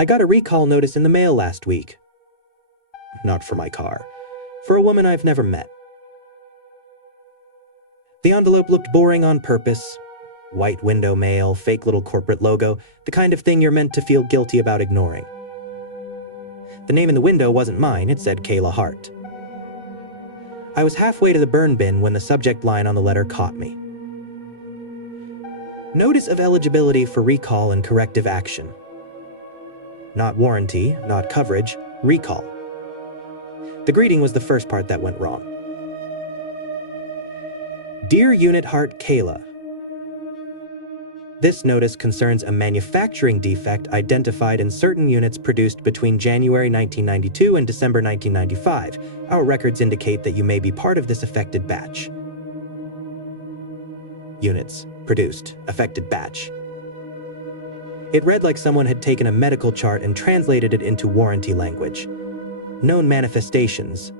I got a recall notice in the mail last week. Not for my car. For a woman I've never met. The envelope looked boring on purpose. White window mail, fake little corporate logo, the kind of thing you're meant to feel guilty about ignoring. The name in the window wasn't mine, it said Kayla Hart. I was halfway to the burn bin when the subject line on the letter caught me. Notice of eligibility for recall and corrective action. Not warranty, not coverage, recall. The greeting was the first part that went wrong. Dear Unit Hart Kayla. This notice concerns a manufacturing defect identified in certain units produced between January 1992 and December 1995. Our records indicate that you may be part of this affected batch. Units produced, affected batch. It read like someone had taken a medical chart and translated it into warranty language. Known manifestations.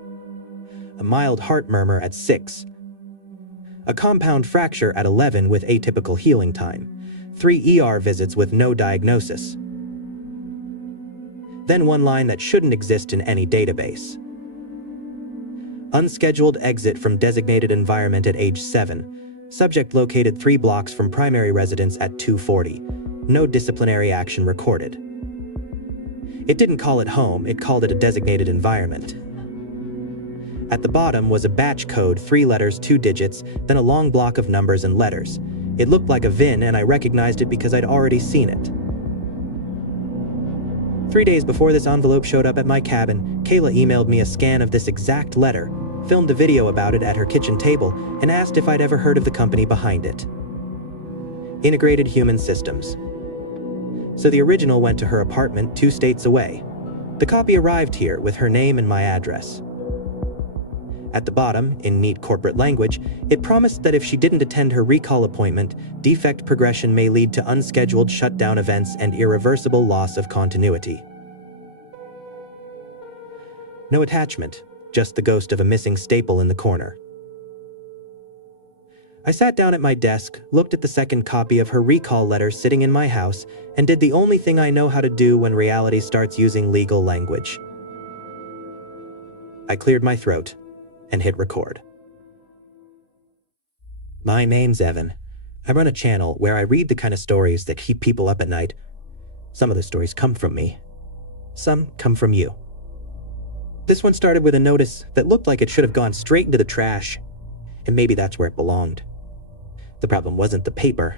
A mild heart murmur at 6. A compound fracture at 11 with atypical healing time. 3 ER visits with no diagnosis. Then one line that shouldn't exist in any database. Unscheduled exit from designated environment at age 7. Subject located 3 blocks from primary residence at 2:40. No disciplinary action recorded. It didn't call it home, it called it a designated environment. At the bottom was a batch code, 3 letters, 2 digits, then a long block of numbers and letters. It looked like a VIN, and I recognized it because I'd already seen it. 3 days before this envelope showed up at my cabin, Kayla emailed me a scan of this exact letter, filmed a video about it at her kitchen table, and asked if I'd ever heard of the company behind it. Integrated Human Systems. So the original went to her apartment 2 states away. The copy arrived here with her name and my address. At the bottom, in neat corporate language, it promised that if she didn't attend her recall appointment, defect progression may lead to unscheduled shutdown events and irreversible loss of continuity. No attachment, just the ghost of a missing staple in the corner. I sat down at my desk, looked at the second copy of her recall letter sitting in my house, and did the only thing I know how to do when reality starts using legal language. I cleared my throat and hit record. My name's Evan. I run a channel where I read the kind of stories that keep people up at night. Some of the stories come from me. Some come from you. This one started with a notice that looked like it should have gone straight into the trash, and maybe that's where it belonged. The problem wasn't the paper.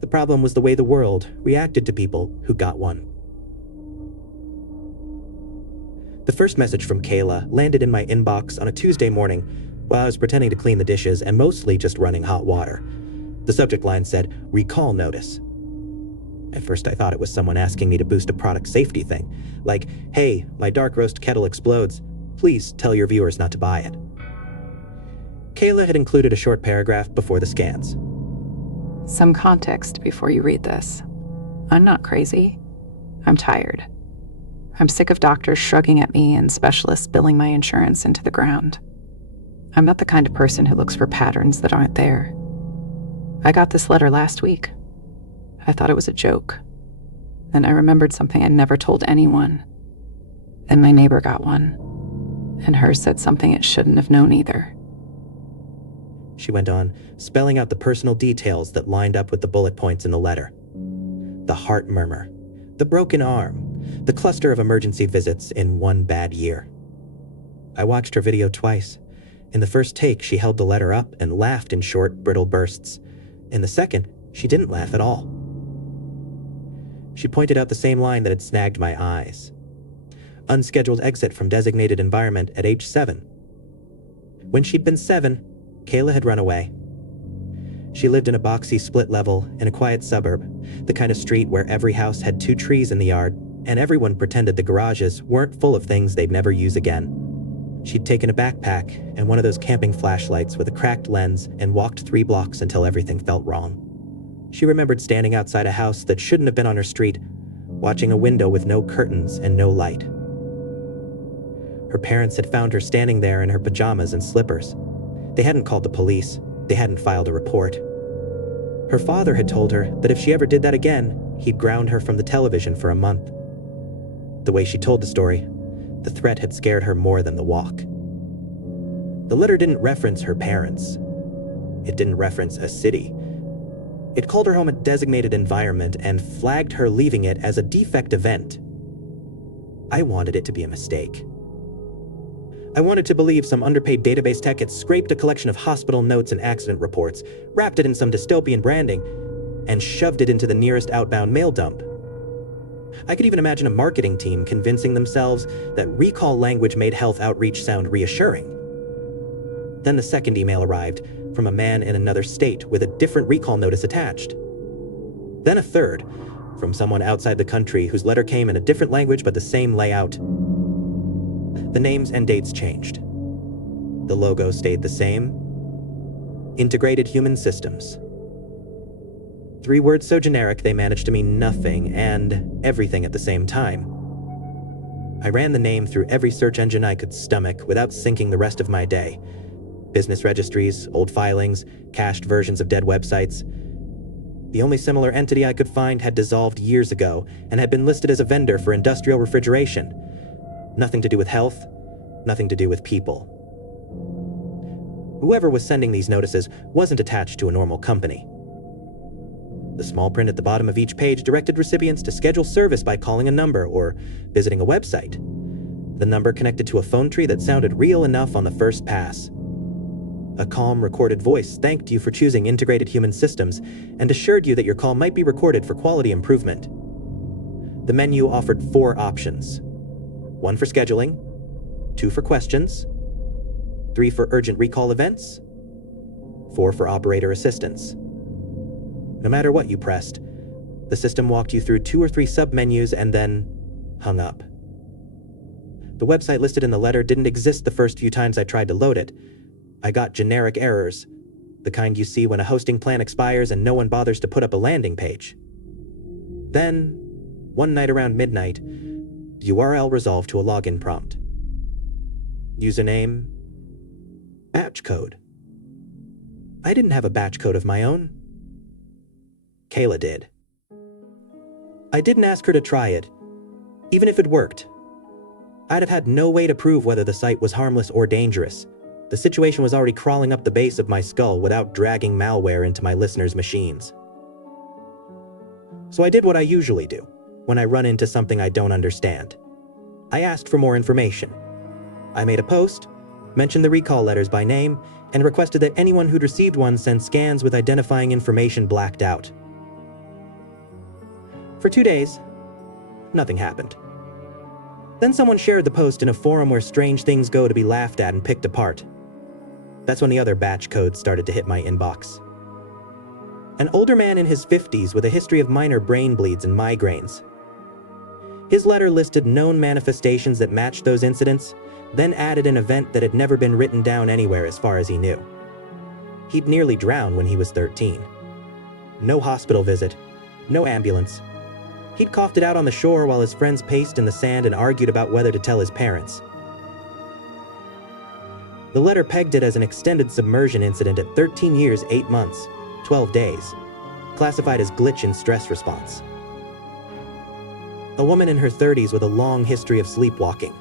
The problem was the way the world reacted to people who got one. The first message from Kayla landed in my inbox on a Tuesday morning while I was pretending to clean the dishes and mostly just running hot water. The subject line said, "Recall notice." At first I thought it was someone asking me to boost a product safety thing, like, "Hey, my dark roast kettle explodes. Please tell your viewers not to buy it." Kayla had included a short paragraph before the scans. Some context before you read this. I'm not crazy. I'm tired. I'm sick of doctors shrugging at me and specialists billing my insurance into the ground. I'm not the kind of person who looks for patterns that aren't there. I got this letter last week. I thought it was a joke. Then I remembered something I never told anyone. Then my neighbor got one, and hers said something it shouldn't have known either. She went on, spelling out the personal details that lined up with the bullet points in the letter. The heart murmur, the broken arm, the cluster of emergency visits in one bad year. I watched her video twice. In the first take, she held the letter up and laughed in short, brittle bursts. In the second, she didn't laugh at all. She pointed out the same line that had snagged my eyes. Unscheduled exit from designated environment at age 7. When she'd been 7, Kayla had run away. She lived in a boxy split level in a quiet suburb, the kind of street where every house had 2 trees in the yard, and everyone pretended the garages weren't full of things they'd never use again. She'd taken a backpack and one of those camping flashlights with a cracked lens and walked 3 blocks until everything felt wrong. She remembered standing outside a house that shouldn't have been on her street, watching a window with no curtains and no light. Her parents had found her standing there in her pajamas and slippers. They hadn't called the police. They hadn't filed a report. Her father had told her that if she ever did that again, he'd ground her from the television for a month. The way she told the story, the threat had scared her more than the walk. The letter didn't reference her parents. It didn't reference a city. It called her home a designated environment and flagged her leaving it as a defect event. I wanted it to be a mistake. I wanted to believe some underpaid database tech had scraped a collection of hospital notes and accident reports, wrapped it in some dystopian branding, and shoved it into the nearest outbound mail dump. I could even imagine a marketing team convincing themselves that recall language made health outreach sound reassuring. Then the second email arrived from a man in another state with a different recall notice attached. Then a third, from someone outside the country whose letter came in a different language but the same layout. The names and dates changed. The logo stayed the same. Integrated Human Systems. 3 words so generic they managed to mean nothing and everything at the same time. I ran the name through every search engine I could stomach without sinking the rest of my day. Business registries, old filings, cached versions of dead websites. The only similar entity I could find had dissolved years ago and had been listed as a vendor for industrial refrigeration. Nothing to do with health, nothing to do with people. Whoever was sending these notices wasn't attached to a normal company. The small print at the bottom of each page directed recipients to schedule service by calling a number or visiting a website. The number connected to a phone tree that sounded real enough on the first pass. A calm, recorded voice thanked you for choosing Integrated Human Systems and assured you that your call might be recorded for quality improvement. The menu offered 4 options. 1 for scheduling, 2 for questions, 3 for urgent recall events, 4 for operator assistance. No matter what you pressed, the system walked you through 2 or 3 sub-menus and then hung up. The website listed in the letter didn't exist the first few times I tried to load it. I got generic errors, the kind you see when a hosting plan expires and no one bothers to put up a landing page. Then, one night around midnight, the URL resolved to a login prompt. Username, batch code. I didn't have a batch code of my own. Kayla did. I didn't ask her to try it, even if it worked. I'd have had no way to prove whether the site was harmless or dangerous. The situation was already crawling up the base of my skull without dragging malware into my listeners' machines. So I did what I usually do when I run into something I don't understand. I asked for more information. I made a post, mentioned the recall letters by name, and requested that anyone who'd received one send scans with identifying information blacked out. For 2 days, nothing happened. Then someone shared the post in a forum where strange things go to be laughed at and picked apart. That's when the other batch codes started to hit my inbox. An older man in his 50s with a history of minor brain bleeds and migraines. His letter listed known manifestations that matched those incidents, then added an event that had never been written down anywhere as far as he knew. He'd nearly drowned when he was 13. No hospital visit, no ambulance. He'd coughed it out on the shore while his friends paced in the sand and argued about whether to tell his parents. The letter pegged it as an extended submersion incident at 13 years, 8 months, 12 days, classified as glitch in stress response. A woman in her 30s with a long history of sleepwalking.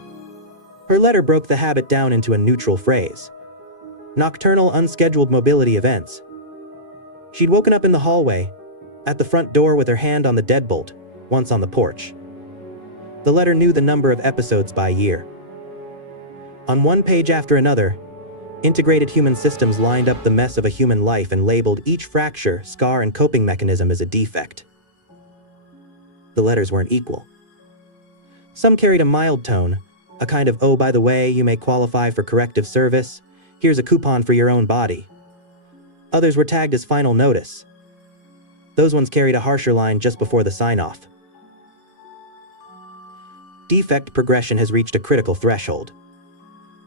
Her letter broke the habit down into a neutral phrase. Nocturnal, unscheduled mobility events. She'd woken up in the hallway, at the front door with her hand on the deadbolt, once on the porch. The letter knew the number of episodes by year. On one page after another, Integrated Human Systems lined up the mess of a human life and labeled each fracture, scar, and coping mechanism as a defect. The letters weren't equal. Some carried a mild tone, a kind of, oh, by the way, you may qualify for corrective service, here's a coupon for your own body. Others were tagged as final notice. Those ones carried a harsher line just before the sign-off. Defect progression has reached a critical threshold.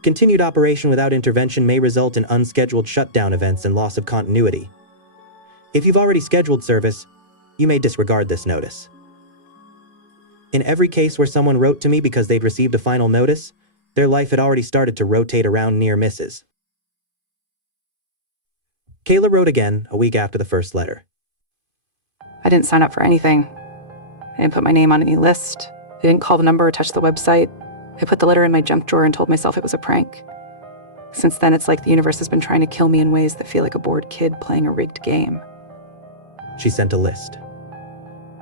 Continued operation without intervention may result in unscheduled shutdown events and loss of continuity. If you've already scheduled service, you may disregard this notice. In every case where someone wrote to me because they'd received a final notice, their life had already started to rotate around near misses. Kayla wrote again a week after the first letter. I didn't sign up for anything. I didn't put my name on any list. I didn't call the number or touch the website. I put the letter in my junk drawer and told myself it was a prank. Since then, it's like the universe has been trying to kill me in ways that feel like a bored kid playing a rigged game. She sent a list.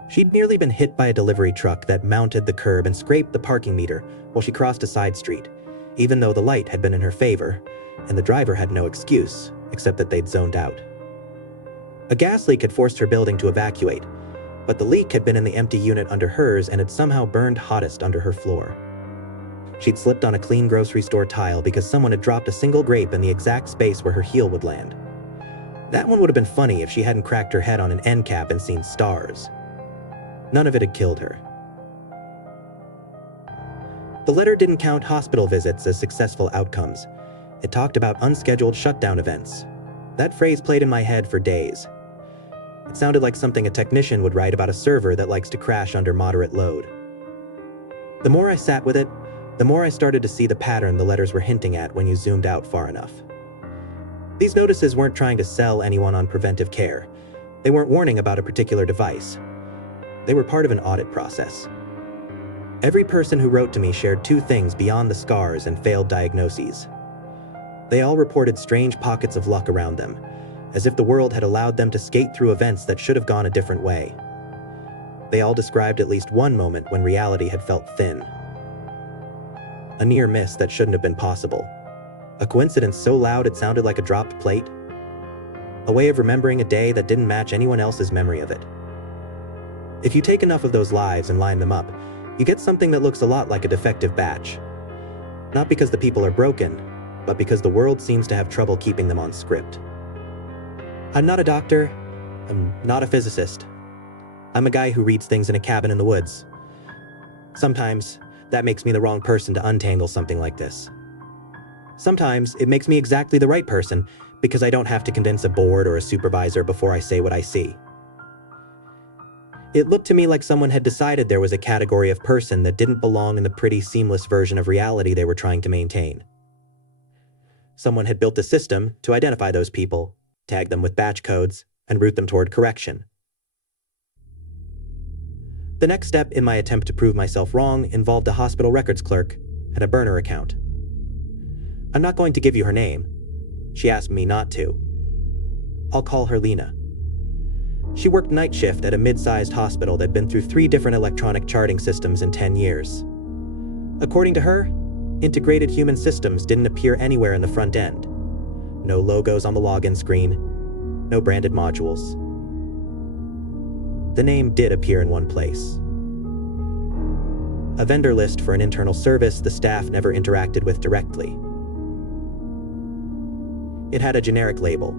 She'd nearly been hit by a delivery truck that mounted the curb and scraped the parking meter while she crossed a side street, even though the light had been in her favor, and the driver had no excuse, except that they'd zoned out. A gas leak had forced her building to evacuate, but the leak had been in the empty unit under hers and had somehow burned hottest under her floor. She'd slipped on a clean grocery store tile because someone had dropped a single grape in the exact space where her heel would land. That one would have been funny if she hadn't cracked her head on an end cap and seen stars. None of it had killed her. The letter didn't count hospital visits as successful outcomes. It talked about unscheduled shutdown events. That phrase played in my head for days. It sounded like something a technician would write about a server that likes to crash under moderate load. The more I sat with it, the more I started to see the pattern the letters were hinting at when you zoomed out far enough. These notices weren't trying to sell anyone on preventive care. They weren't warning about a particular device. They were part of an audit process. Every person who wrote to me shared two things beyond the scars and failed diagnoses. They all reported strange pockets of luck around them, as if the world had allowed them to skate through events that should have gone a different way. They all described at least one moment when reality had felt thin. A near miss that shouldn't have been possible. A coincidence so loud it sounded like a dropped plate. A way of remembering a day that didn't match anyone else's memory of it. If you take enough of those lives and line them up, you get something that looks a lot like a defective batch. Not because the people are broken, but because the world seems to have trouble keeping them on script. I'm not a doctor. I'm not a physicist. I'm a guy who reads things in a cabin in the woods. Sometimes, that makes me the wrong person to untangle something like this. Sometimes, it makes me exactly the right person because I don't have to convince a board or a supervisor before I say what I see. It looked to me like someone had decided there was a category of person that didn't belong in the pretty seamless version of reality they were trying to maintain. Someone had built a system to identify those people, tag them with batch codes, and route them toward correction. The next step in my attempt to prove myself wrong involved a hospital records clerk and a burner account. I'm not going to give you her name. She asked me not to. I'll call her Lena. She worked night shift at a mid-sized hospital that'd been through 3 different electronic charting systems in 10 years. According to her, integrated human systems didn't appear anywhere in the front end. No logos on the login screen, no branded modules. The name did appear in one place. A vendor list for an internal service the staff never interacted with directly. It had a generic label: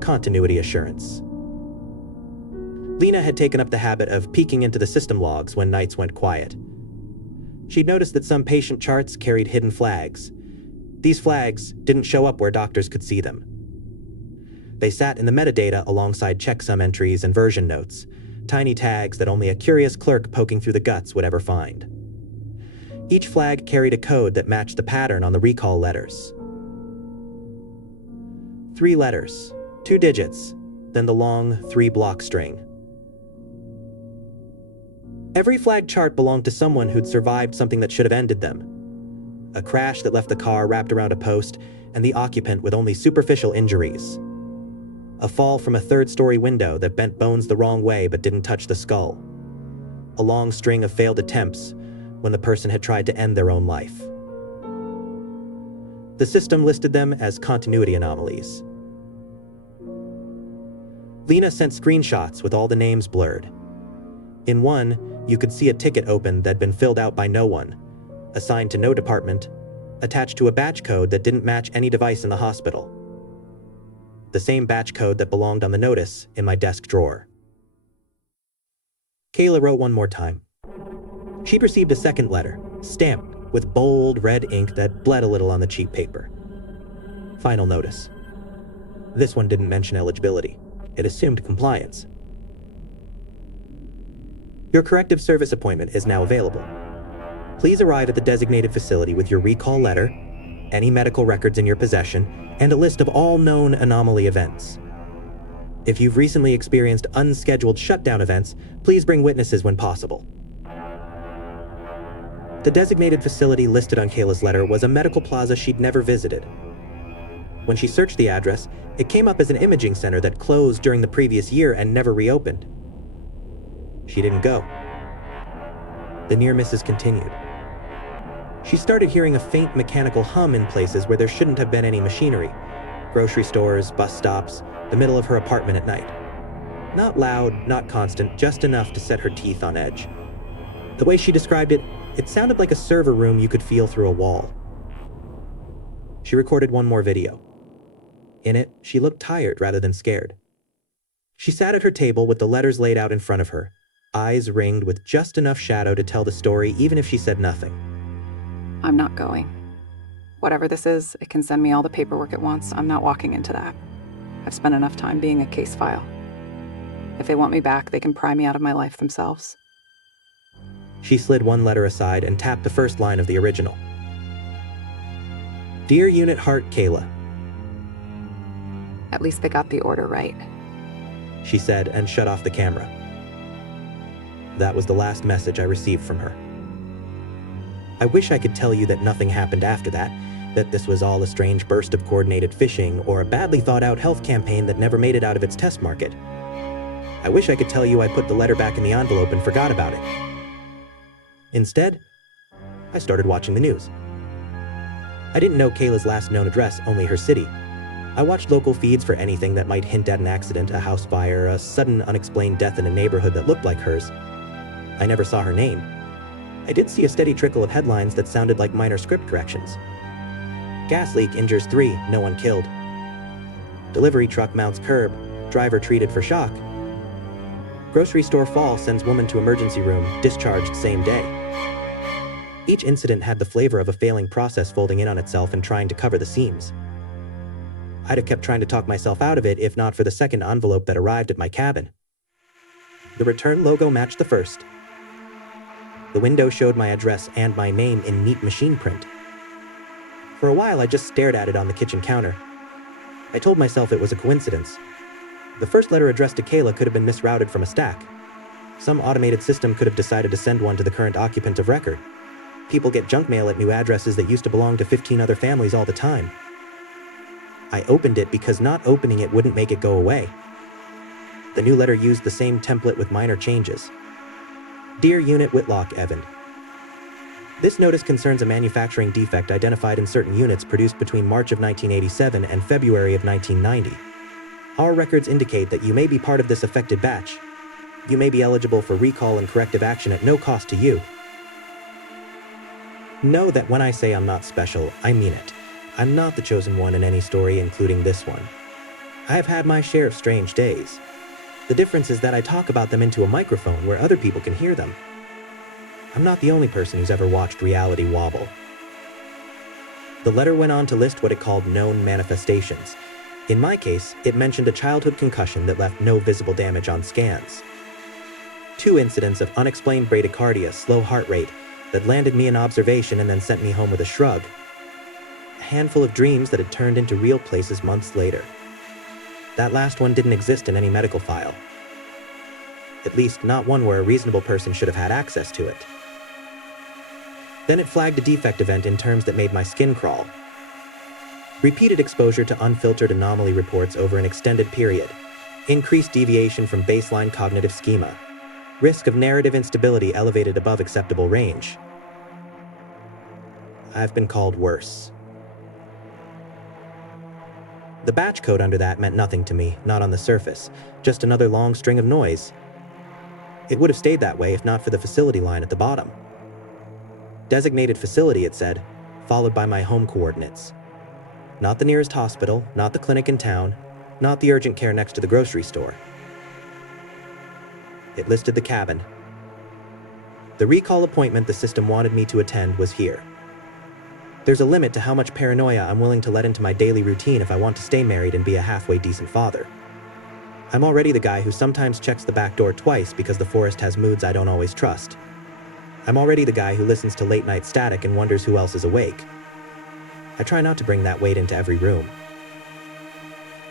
continuity assurance. Lena had taken up the habit of peeking into the system logs when nights went quiet. She'd noticed that some patient charts carried hidden flags. These flags didn't show up where doctors could see them. They sat in the metadata alongside checksum entries and version notes, tiny tags that only a curious clerk poking through the guts would ever find. Each flag carried a code that matched the pattern on the recall letters. 3 letters, 2 digits, then the long 3-block string. Every flag chart belonged to someone who'd survived something that should have ended them. A crash that left the car wrapped around a post and the occupant with only superficial injuries. A fall from a 3rd-story window that bent bones the wrong way but didn't touch the skull. A long string of failed attempts when the person had tried to end their own life. The system listed them as continuity anomalies. Lena sent screenshots with all the names blurred. In one, you could see a ticket open that'd been filled out by no one, assigned to no department, attached to a batch code that didn't match any device in the hospital. The same batch code that belonged on the notice in my desk drawer. Kayla wrote one more time. She'd received a second letter, stamped with bold red ink that bled a little on the cheap paper. Final notice. This one didn't mention eligibility. It assumed compliance. Your corrective service appointment is now available. Please arrive at the designated facility with your recall letter, any medical records in your possession, and a list of all known anomaly events. If you've recently experienced unscheduled shutdown events, please bring witnesses when possible. The designated facility listed on Kayla's letter was a medical plaza she'd never visited. When she searched the address, it came up as an imaging center that closed during the previous year and never reopened. She didn't go. The near misses continued. She started hearing a faint mechanical hum in places where there shouldn't have been any machinery. Grocery stores, bus stops, the middle of her apartment at night. Not loud, not constant, just enough to set her teeth on edge. The way she described it, it sounded like a server room you could feel through a wall. She recorded one more video. In it, she looked tired rather than scared. She sat at her table with the letters laid out in front of her, eyes ringed with just enough shadow to tell the story even if she said nothing. I'm not going. Whatever this is, it can send me all the paperwork it wants. I'm not walking into that. I've spent enough time being a case file. If they want me back, they can pry me out of my life themselves. She slid one letter aside and tapped the first line of the original. Dear Unit Hart Kayla, At least they got the order right. she said and shut off the camera. That was the last message I received from her. I wish I could tell you that nothing happened after that this was all a strange burst of coordinated phishing or a badly thought out health campaign that never made it out of its test market. I wish I could tell you I put the letter back in the envelope and forgot about it. Instead, I started watching the news. I didn't know Kayla's last known address, only her city. I watched local feeds for anything that might hint at an accident, a house fire, a sudden unexplained death in a neighborhood that looked like hers. I never saw her name. I did see a steady trickle of headlines that sounded like minor script corrections. Gas leak injures 3, no one killed. Delivery truck mounts curb, driver treated for shock. Grocery store fall sends woman to emergency room, discharged same day. Each incident had the flavor of a failing process folding in on itself and trying to cover the seams. I'd have kept trying to talk myself out of it if not for the second envelope that arrived at my cabin. The return logo matched the first. The window showed my address and my name in neat machine print. For a while, I just stared at it on the kitchen counter. I told myself it was a coincidence. The first letter addressed to Kayla could have been misrouted from a stack. Some automated system could have decided to send one to the current occupant of record. People get junk mail at new addresses that used to belong to 15 other families all the time. I opened it because not opening it wouldn't make it go away. The new letter used the same template with minor changes. Dear Unit Whitlock Evan, this notice concerns a manufacturing defect identified in certain units produced between March of 1987 and February of 1990. Our records indicate that you may be part of this affected batch. You may be eligible for recall and corrective action at no cost to you. Know that when I say I'm not special, I mean it. I'm not the chosen one in any story, including this one. I have had my share of strange days. The difference is that I talk about them into a microphone where other people can hear them. I'm not the only person who's ever watched reality wobble. The letter went on to list what it called known manifestations. In my case, it mentioned a childhood concussion that left no visible damage on scans. 2 incidents of unexplained bradycardia, slow heart rate, that landed me in observation and then sent me home with a shrug. A handful of dreams that had turned into real places months later. That last one didn't exist in any medical file. At least not one where a reasonable person should have had access to it. Then it flagged a defect event in terms that made my skin crawl. Repeated exposure to unfiltered anomaly reports over an extended period. Increased deviation from baseline cognitive schema. Risk of narrative instability elevated above acceptable range. I've been called worse. The batch code under that meant nothing to me, not on the surface, just another long string of noise. It would have stayed that way if not for the facility line at the bottom. Designated facility, it said, followed by my home coordinates. Not the nearest hospital, not the clinic in town, not the urgent care next to the grocery store. It listed the cabin. The recall appointment the system wanted me to attend was here. There's a limit to how much paranoia I'm willing to let into my daily routine if I want to stay married and be a halfway decent father. I'm already the guy who sometimes checks the back door twice because the forest has moods I don't always trust. I'm already the guy who listens to late night static and wonders who else is awake. I try not to bring that weight into every room.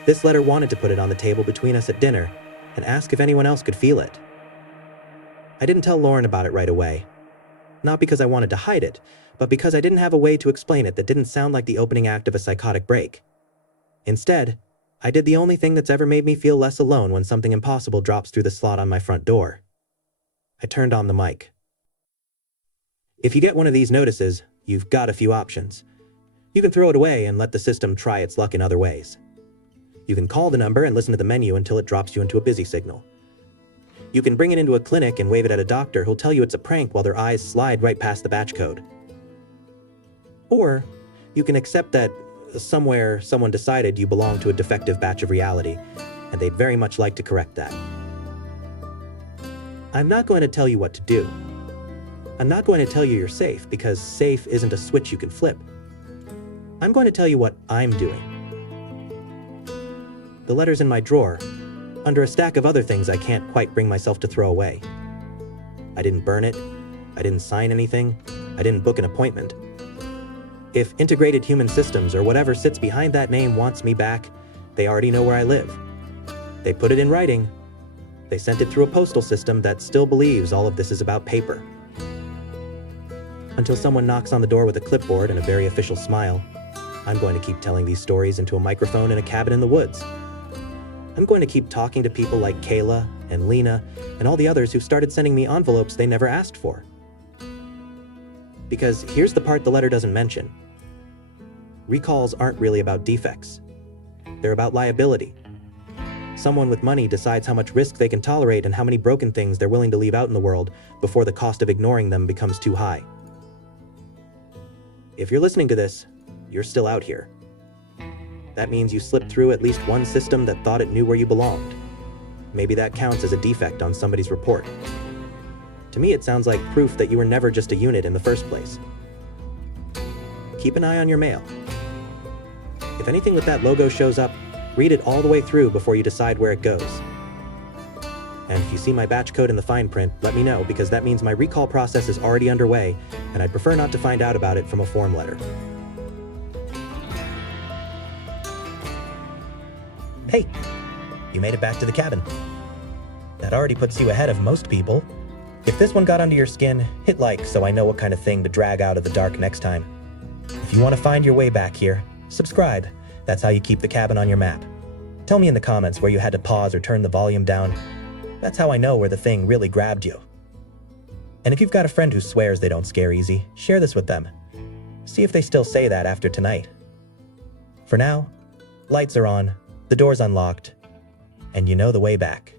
This letter wanted to put it on the table between us at dinner and ask if anyone else could feel it. I didn't tell Lauren about it right away. not because I wanted to hide it, but because I didn't have a way to explain it that didn't sound like the opening act of a psychotic break. Instead, I did the only thing that's ever made me feel less alone when something impossible drops through the slot on my front door. I turned on the mic. If you get one of these notices, you've got a few options. You can throw it away and let the system try its luck in other ways. You can call the number and listen to the menu until it drops you into a busy signal. You can bring it into a clinic and wave it at a doctor who'll tell you it's a prank while their eyes slide right past the batch code. Or, you can accept that somewhere someone decided you belong to a defective batch of reality, and they'd very much like to correct that. I'm not going to tell you what to do. I'm not going to tell you you're safe, because safe isn't a switch you can flip. I'm going to tell you what I'm doing. The letter's in my drawer, under a stack of other things I can't quite bring myself to throw away. I didn't burn it. I didn't sign anything. I didn't book an appointment. If Integrated Human Systems or whatever sits behind that name wants me back, they already know where I live. They put it in writing. They sent it through a postal system that still believes all of this is about paper. Until someone knocks on the door with a clipboard and a very official smile, I'm going to keep telling these stories into a microphone in a cabin in the woods. I'm going to keep talking to people like Kayla and Lena and all the others who started sending me envelopes they never asked for. Because here's the part the letter doesn't mention. Recalls aren't really about defects. They're about liability. Someone with money decides how much risk they can tolerate and how many broken things they're willing to leave out in the world before the cost of ignoring them becomes too high. If you're listening to this, you're still out here. That means you slipped through at least one system that thought it knew where you belonged. Maybe that counts as a defect on somebody's report. To me, it sounds like proof that you were never just a unit in the first place. Keep an eye on your mail. If anything with that logo shows up, read it all the way through before you decide where it goes. And if you see my batch code in the fine print, let me know, because that means my recall process is already underway, and I'd prefer not to find out about it from a form letter. Hey, you made it back to the cabin. That already puts you ahead of most people. If this one got under your skin, hit like so I know what kind of thing to drag out of the dark next time. If you want to find your way back here, subscribe. That's how you keep the cabin on your map. Tell me in the comments where you had to pause or turn the volume down. That's how I know where the thing really grabbed you. And if you've got a friend who swears they don't scare easy, share this with them. See if they still say that after tonight. For now, lights are on, the door's unlocked, and you know the way back.